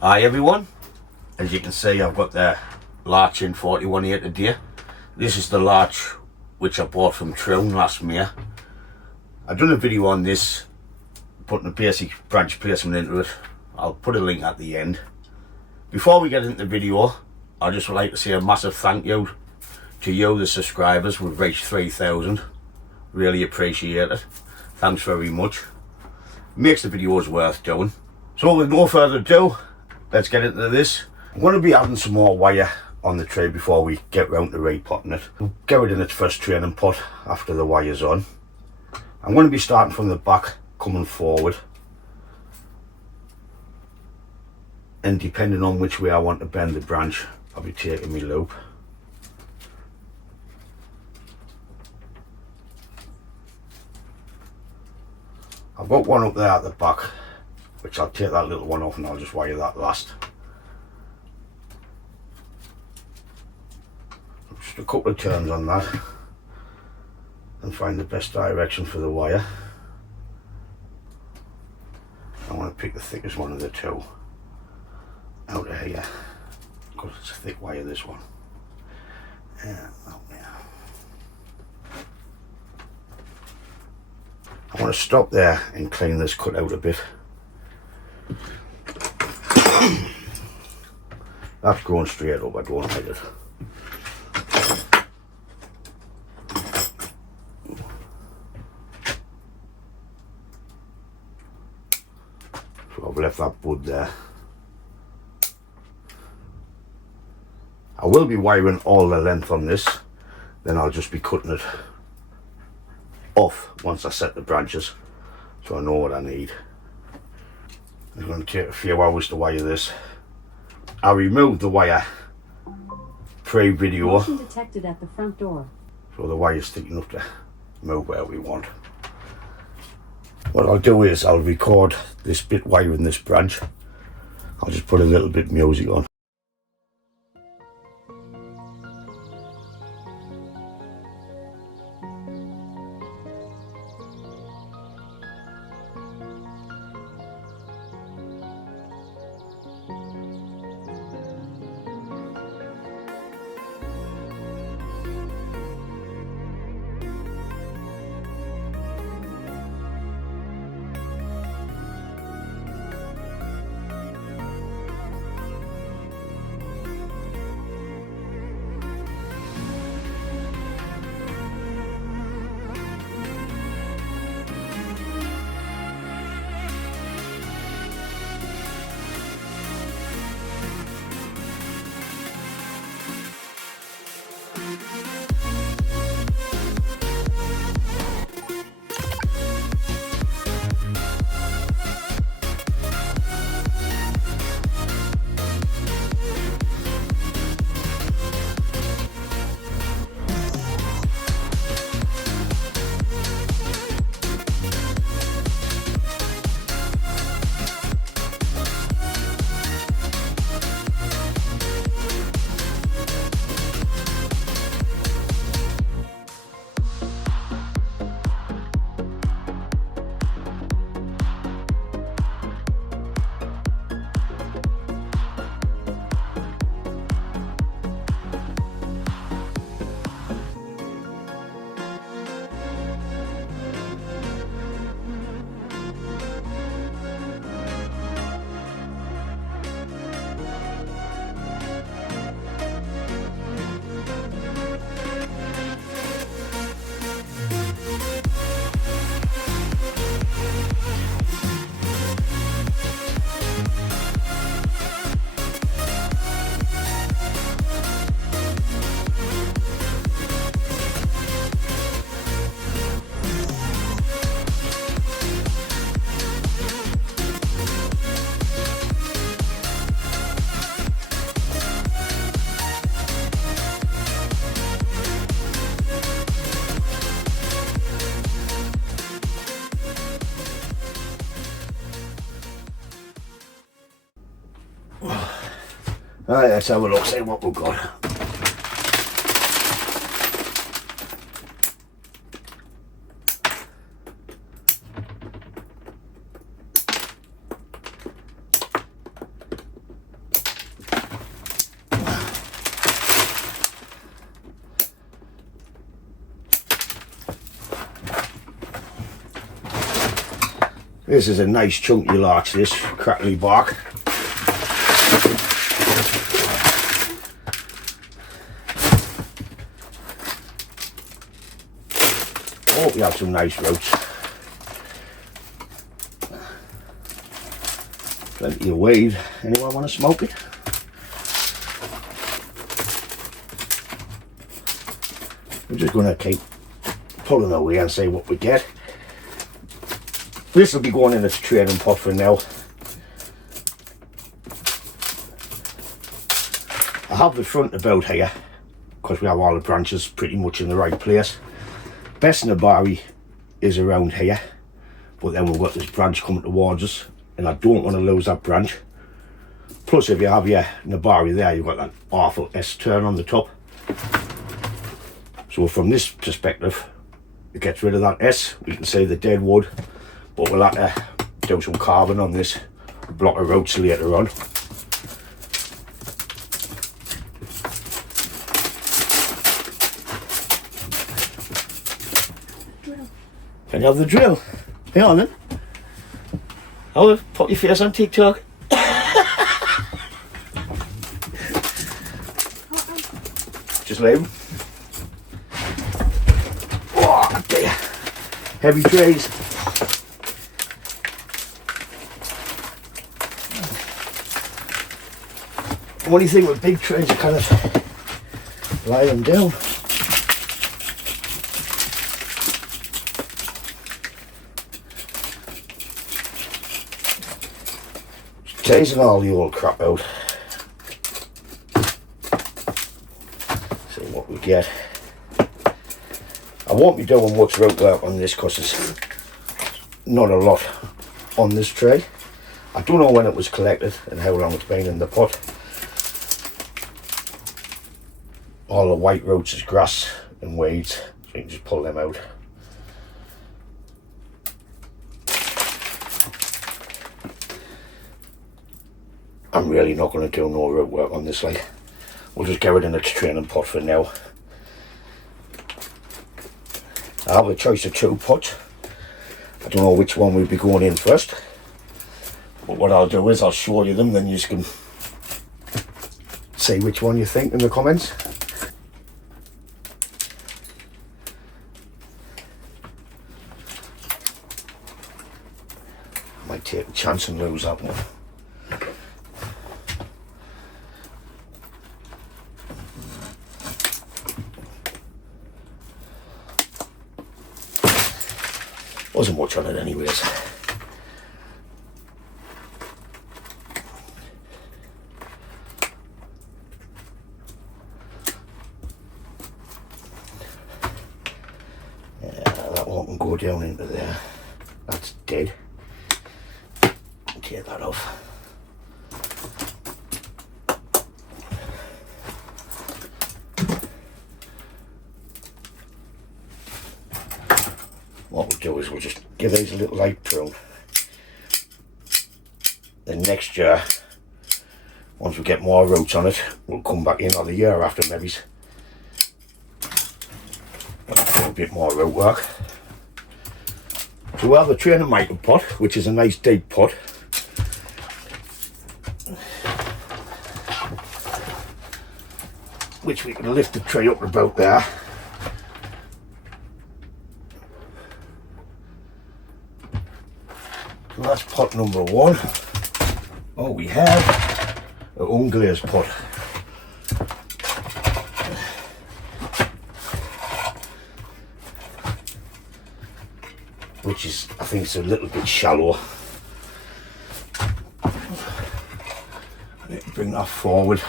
Hi everyone, as you can see I've got the Larch in 41 here today. This is the Larch which I bought from Troon last May. I've done a video on this, putting a basic branch placement into it. I'll put a link at the end. Before we get into the video, I just would like to say a massive thank you to you, the subscribers. We've reached 3,000. Really appreciate it. Thanks very much. Makes the videos worth doing. So with no further ado, let's get into this. I'm going to be adding some more wire on the tree before we get round to repotting it. We'll get it in its first training pot after the wire's on. I'm going to be starting from the back, coming forward. And depending on which way I want to bend the branch, I'll be taking my loop. I've got one up there at the back, which I'll take that little one off and I'll just wire that last. Just a couple of turns on that and find the best direction for the wire. I want to pick the thickest one of the two out of here because it's a thick wire, this one. Yeah, out there. I want to stop there and clean this cut out a bit. That's going straight up, I don't like it. So I've left that bud there. I will be wiring all the length on this, then I'll just be cutting it off once I set the branches, so I know what I need. It's going to take a few hours to wire this. I removed the wire pre-video, Motion detected at the front door. so the wire's thick enough to move where we want. What I'll do is I'll record this bit wiring this branch. I'll just put a little bit of music on. Alright, let's have a look, see what we've got. This is a nice chunky larch, this crackly bark. I hope we have some nice roots. Plenty of weed. Anyone want to smoke it? We're just going to keep pulling away and see what we get. This will be going in its training pot for now. I have the front about here because we have all the branches pretty much in the right place. Best Nabari is around here, but then we've got this branch coming towards us and I don't want to lose that branch. Plus if you have your Nabari there, you've got that awful S turn on the top. So from this perspective, it gets rid of that S. We can see the dead wood, but we'll have to do some carving on this block of roots later on. Can you have the drill? Hang on then. Oh, put your face on TikTok. Just leave them. Oh dear. Heavy trees. What do you think with big trees? You kind of lie them down. Chasing all the old crap out. See what we get. I won't be doing much root work on this because there's not a lot on this tree. I don't know when it was collected and how long it's been in the pot. All the white roots is grass and weeds, so you can just pull them out. I'm really not going to do no root work on this, like. We'll just get it in its training pot for now. I have a choice of 2 pots. I don't know which one we'll be going in first. But what I'll do is I'll show you them, then you can say which one you think in the comments. Might take a chance and lose that one. Wasn't much on it anyways. Yeah, that one can go down into there. That's dead. Take that off. What we'll do is we'll just give these a little light prune. Then next year, once we get more roots on it, we'll come back in, or the year after maybe. Do a bit more root work. So we have the training micro pot, which is a nice deep pot. Which we can lift the tray up about there. So that's pot number 1. Oh, we have an unglazed pot. Which is, I think it's a little bit shallow. I need to bring that forward.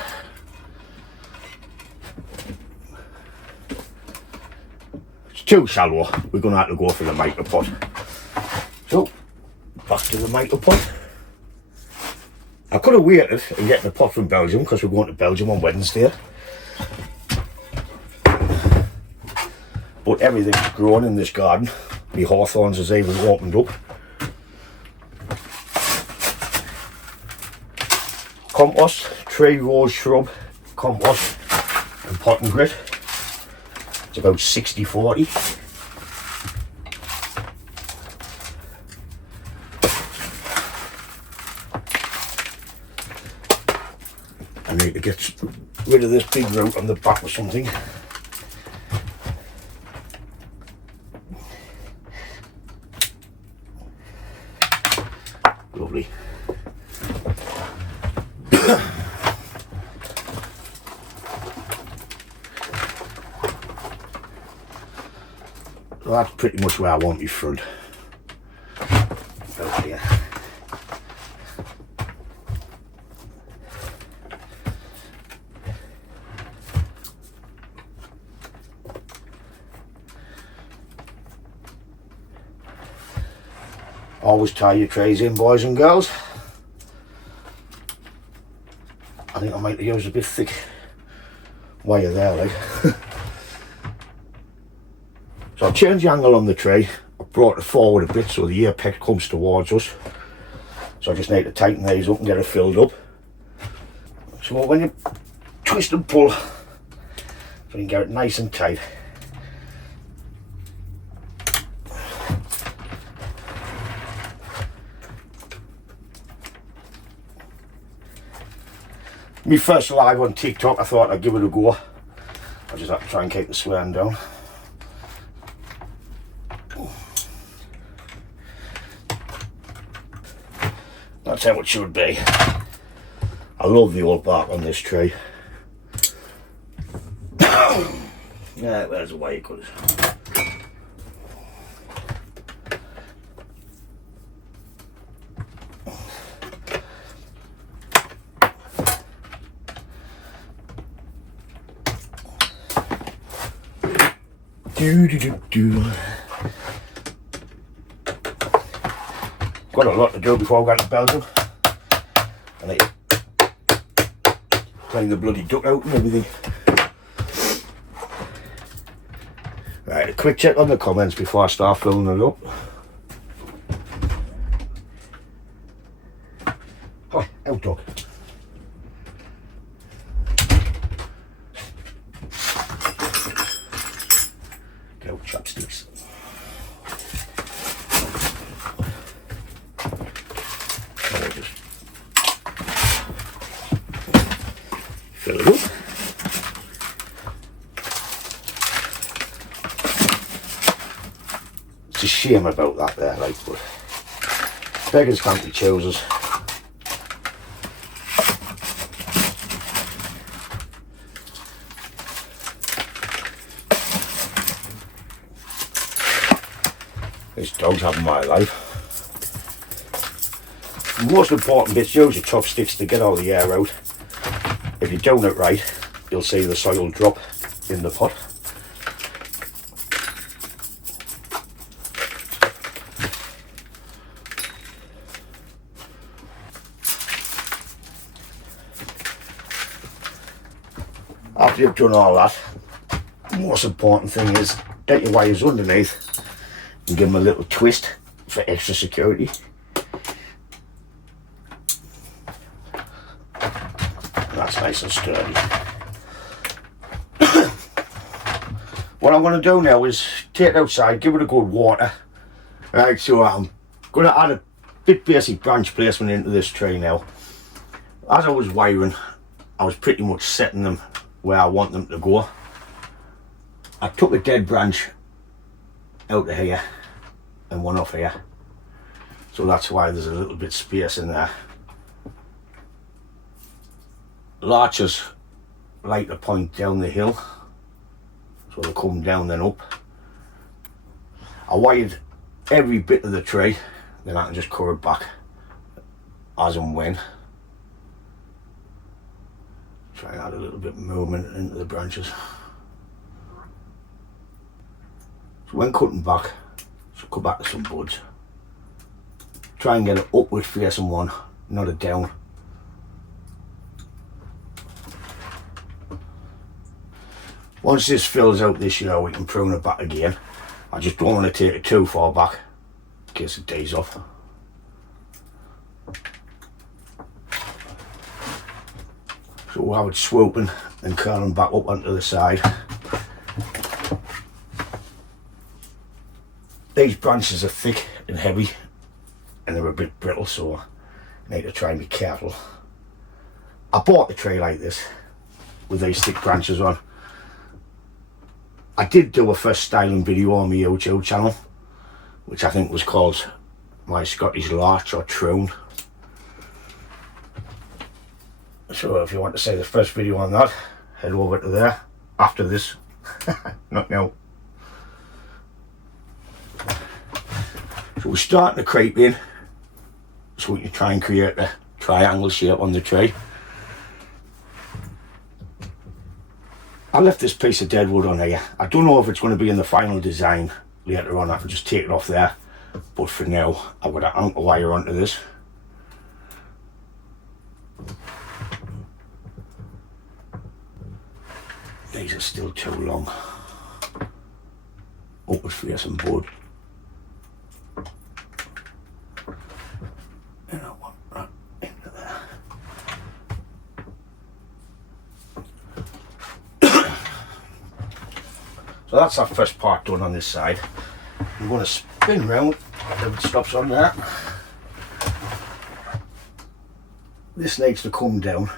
It's too shallow. We're going to have to go for the micro pot. So, back to the micro pot. I could have waited and get the pot from Belgium because we're going to Belgium on Wednesday. But everything's grown in this garden. The hawthorns has even opened up. Compost, tree, rose, shrub, compost and potting grit. It's about 60-40. to get rid of this big root on the back or something. Lovely. So that's pretty much where I want my front. Out here. Always tie your trays in, boys and girls. I think I might use a bit thick wire there, like. So I've changed the angle on the tray. I've brought it forward a bit so the ear peg comes towards us. So I just need to tighten these up and get it filled up. So when you twist and pull, so you can get it nice and tight. Me first live on TikTok, I thought I'd give it a go. I just have to try and keep the swearing down. That's how it should be. I love the old bark on this tree. Yeah, there's the way it goes. Got a lot to do before I go to Belgium. I need to clean the bloody duck out and everything. Right, a quick check on the comments before I start filling it up. Oh, out dog. Get out chopsticks. Fill it up. It's a shame about that there, like, but beggars can't be choosers. These dogs have my life. The most important bit, use your chopsticks to get all the air out. If you're doing it right, you'll see the soil drop in the pot. After you've done all that, the most important thing is get your wires underneath and give them a little twist for extra security. That's nice and sturdy. What I'm going to do now is take it outside, give it a good water. Right, so I'm going to add a bit basic branch placement into this tree now. As I was wiring, I was pretty much setting them where I want them to go. I took a dead branch out of here and one off here. So that's why there's a little bit space in there. Larches like to point down the hill, so they come down then up. I wired every bit of the tree, then I can just cut it back as and when. Try and add a little bit of movement into the branches. So when cutting back, so cut back to some buds. Try and get it upward facing one, not a down. Once this fills out this year, we can prune it back again. I just don't want to take it too far back in case it dies off. So we'll have it swooping and curling back up onto the side. These branches are thick and heavy and they're a bit brittle, so I need to try and be careful I bought a tray like this with these thick branches on. I did do a first styling video on my YouTube channel, which I think was called My Scottish Larch or Troon. So if you want to see the first video on that, head over to there after this. Not now. So we're starting to creep in so we can try and create a triangle shape on the tree. I left this piece of dead wood on here. I don't know if it's going to be in the final design later on. I can just take it off there, but for now I've got to anchor wire onto this. These are still too long. Upwards facing board. And I want that into there. So that's our first part done on this side. I'm going to spin round if it stops on there. This needs to come down,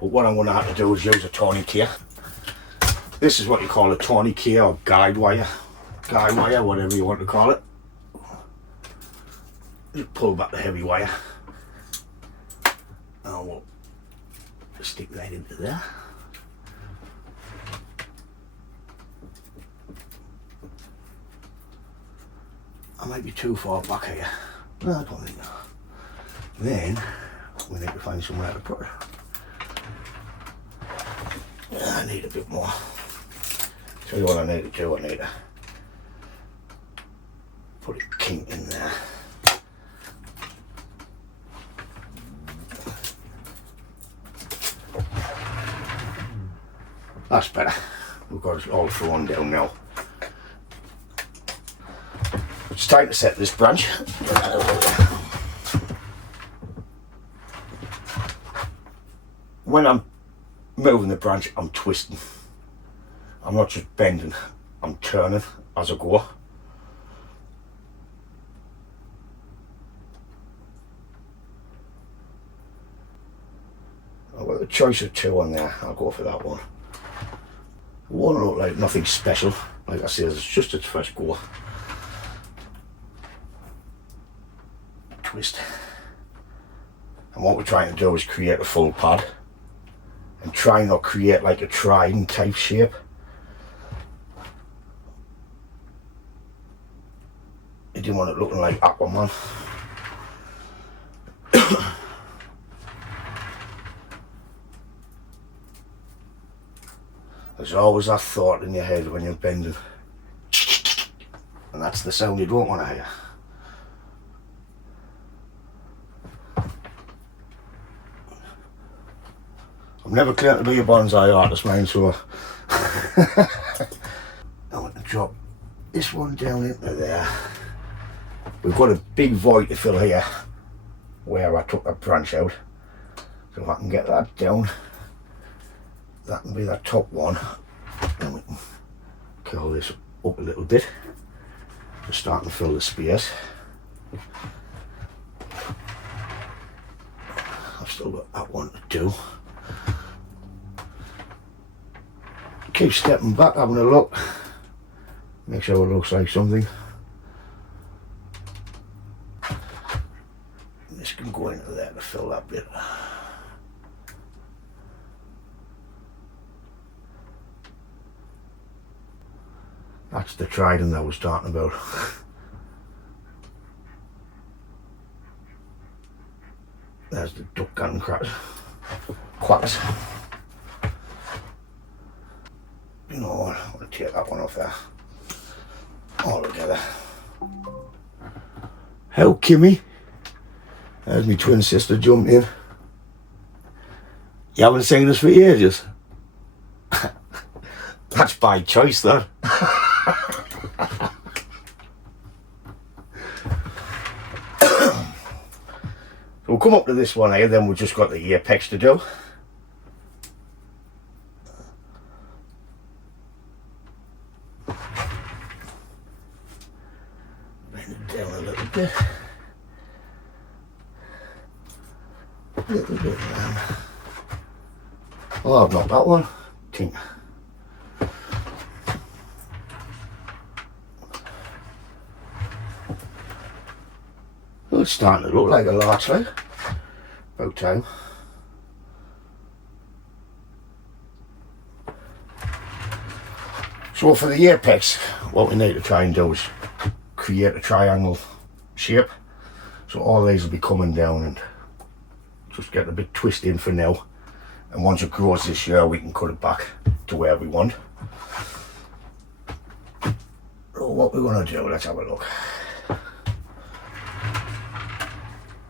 but what I'm going to have to do is use a tourniquet. This is what you call a tourniquet or guide wire, whatever you want to call it. Just pull back the heavy wire and we'll stick that into there. I might be too far back here. No, I don't think so. Then we need to find somewhere to put it. I need a bit more. Tell you what I need to do, I need to put a kink in there. That's better. We've got it all thrown down now. It's time to set this branch. When I'm moving the branch, I'm twisting. I'm not just bending, I'm turning as I go. I've got a choice of two on there, I'll go for that one. It won't look like nothing special, like I said, it's just its first go. Twist. And what we're trying to do is create a full pad and try not create like a trident type shape. I didn't want it looking like Aquaman. There's always that thought in your head when you're bending, and that's the sound you don't want to hear. I've never claimed to be a bonsai artist, man, so I want to drop this one down into there. We've got a big void to fill here where I took that branch out, so if I can get that down, that can be that top one, and we can curl this up a little bit to start to fill the space. I've still got that one to do. Keep stepping back, having a look, make sure it looks like something. This can go into there to fill that bit. That's the trident I was talking about. There's the duck gun quacks. You know what, I'm going to take that one off there. All together. How Kimmy? There's my twin sister jumped in. You haven't seen us for ages. That's by choice, that. So we'll come up to this one here, then we've just got the apex to do. Bend it down a little bit. A little bit down. Oh, I've not that one. Think. Oh, it's starting to look like a larch, like. About time. So for the apex, what we need to try and do is create a triangle shape. So all these will be coming down and just get a bit twist in for now. And once it grows this year, we can cut it back to where we want. So what we're going to do, let's have a look.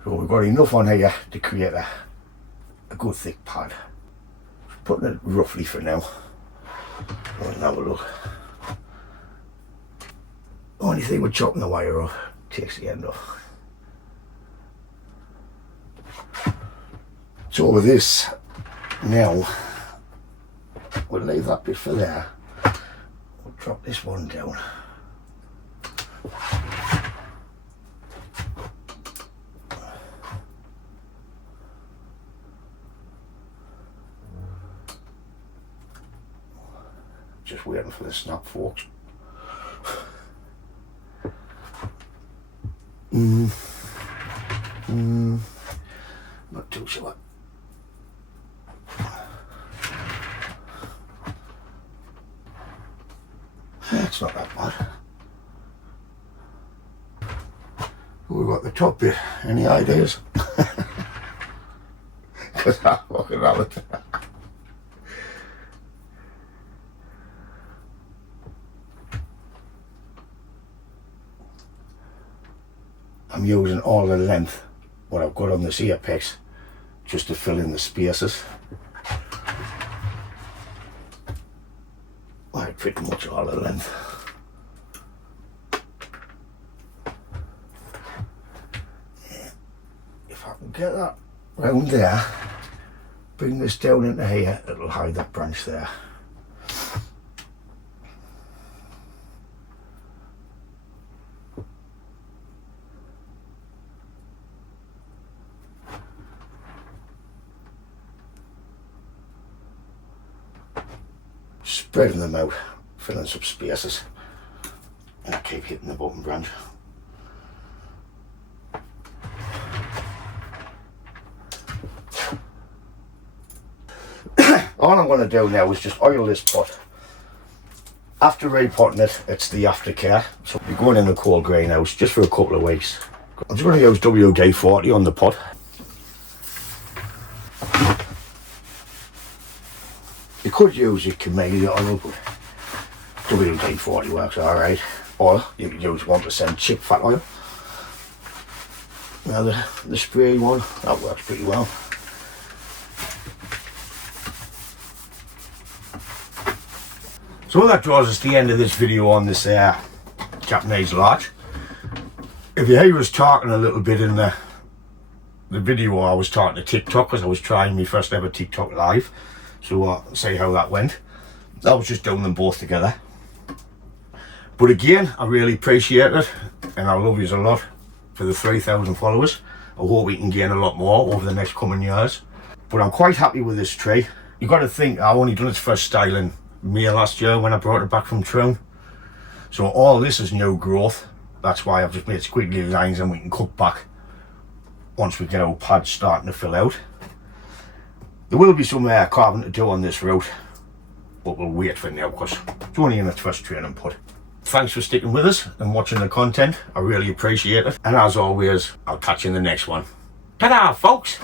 So we've got enough on here to create a good thick pad. Just putting it roughly for now. Let's have a look. Only thing with chopping the wire off, takes the end off. So with this, now, we'll leave that bit for there. We'll drop this one down. Just waiting for the snap forks. Not too sure. It's not that bad. We've got the top bit. Any ideas? Because I'm fucking have it. I'm using all the length what I've got on this apex just to fill in the spaces. Like pretty much all the length. Yeah. If I can get that round there, bring this down into here, it'll hide that branch there. Spreading them out, filling some spaces, and I keep hitting the bottom branch. All I'm going to do now is just oil this pot. After repotting it, it's the aftercare. So we're going in the cold greenhouse just for a couple of weeks. I'm just going to use WD-40 on the pot. You could use your camellia oil, but WD-40 works alright. Or you could use 1% chip fat oil. Now the spray one, that works pretty well. So that draws us to the end of this video on this Japanese larch. If you hear us talking a little bit in the video, I was talking to TikTok because I was trying my first ever TikTok live. So see how that went. I was just doing them both together. But again, I really appreciate it, and I love yous a lot for the 3,000 followers. I hope we can gain a lot more over the next coming years. But I'm quite happy with this tree. You've got to think, I only done its first styling May last year when I brought it back from Troon. So all this is new growth. That's why I've just made squiggly lines and we can cut back once we get our pads starting to fill out. There will be some carving to do on this route, but we'll wait for now because it's only in its first training put. Thanks for sticking with us and watching the content. I really appreciate it. And as always, I'll catch you in the next one. Ta-da, folks!